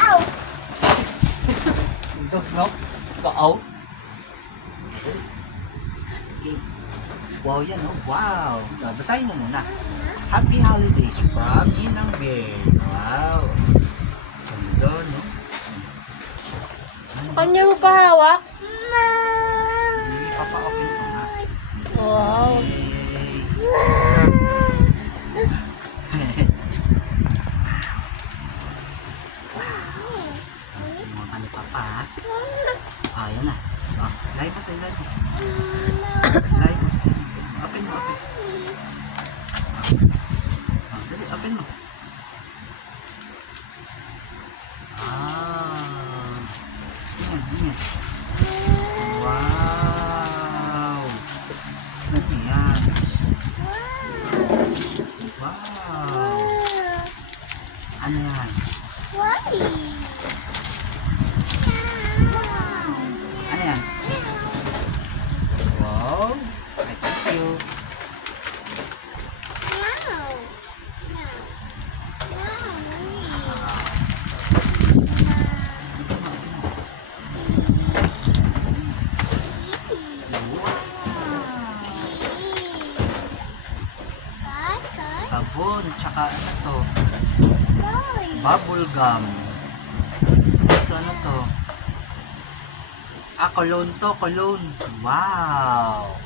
Ow! Ito, no? Ka-out. Okay. Wow yan, oh. Wow. So, basahin mo muna. Happy Holidays from Ninang Bear. Wow. Ganda, no? Kanya mo pa hawak? Hindi, papa-open ko nga. Wow. Mga kami papa, ha? Ah, yan na. Oh, live mo, live mo. Live mo. Open mo, open. Oh, dali, open mo. Ah. Yan, yan. Wow. Ano yan? Wow. Ano yan? Ano yan? Wow. Ay, thank you. Sabon, tsaka ano to? Bubble gum. Ito ano to? Ah, cologne to, cologne. Wow!